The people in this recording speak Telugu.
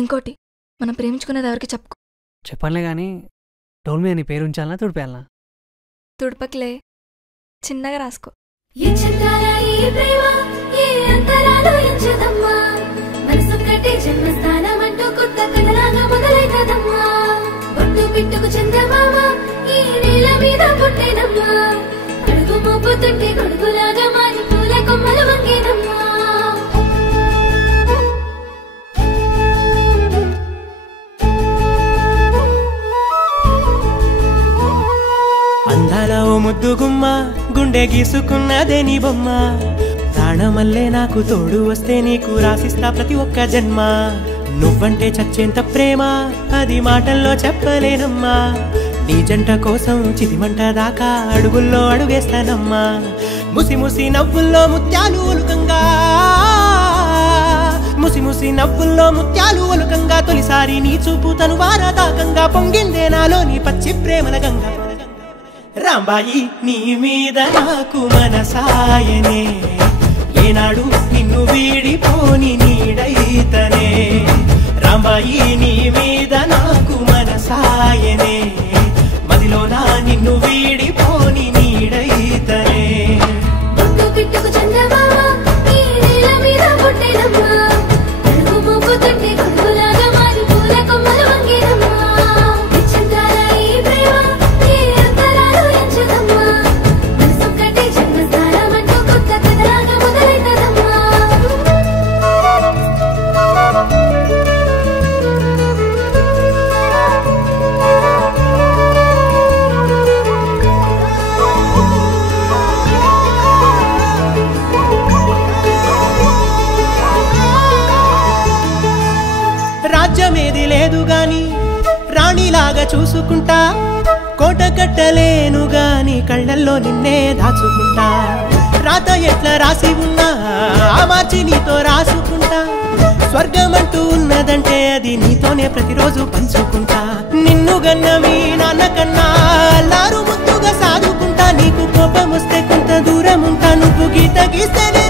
ఇంకోటి, మనం ప్రేమించుకునేది ఎవరికి చెప్పుకో. చెప్పనులే కానీ డోల్ మీద నీ పేరు ఉంచాలనా తుడిపేయాలనా? తుడపకిలే, చిన్నగా రాసుకో. అందాల ఓ ముద్దు గుమ్మ, గుండె గీసుకున్నదే నీ బొమ్మ. ప్రాణమల్లే నాకు తోడు వస్తే నీకు రాసిస్తా ప్రతి ఒక్క జన్మ. నువ్వంటే చచ్చేంత ప్రేమ అది మాటల్లో చెప్పలేనమ్మా. నీ జంట కోసం చితిమంట దాకా అడుగుల్లో అడుగేస్తానమ్మా. ముసి ముసి నవ్వుల్లో ముత్యాలు ఒలుకంగా, ముసి ముసి నవ్వుల్లో ముత్యాలు ఒలుకంగా, తొలిసారి నీ చూపు తను వారదాకంగా పొంగిందే నాలో నీ పచ్చి ప్రేమల గంగా. రాంబాయి నీ మీద నాకు మనసాయనే, ఏనాడు నిన్ను వీడిపోని నీడైతనే. రాంబాయి నీ మీద నాకు మనసాయనే, మదిలోన నిన్ను వీడిపోని నీడైతనే. రాజ్యమేది లేదు గాని రాణిలాగా చూసుకుంటా, కోట కట్టలేను గాని కళ్ళల్లో నిన్నే దాచుకుంటా. రాత ఎట్లా రాసి ఉన్నా మార్చి నీతో రాసుకుంటా. స్వర్గమంటూ ఉన్నదంటే అది నీతోనే ప్రతిరోజు పంచుకుంటా. నిన్ను గన్న మీ నాన్న కన్నా అల్లారు ముద్దుగా సాదుకుంటా. నీకు కోపం వస్తే కొంత దూరం ఉంటా, నువ్వు గీత గీస్తేనే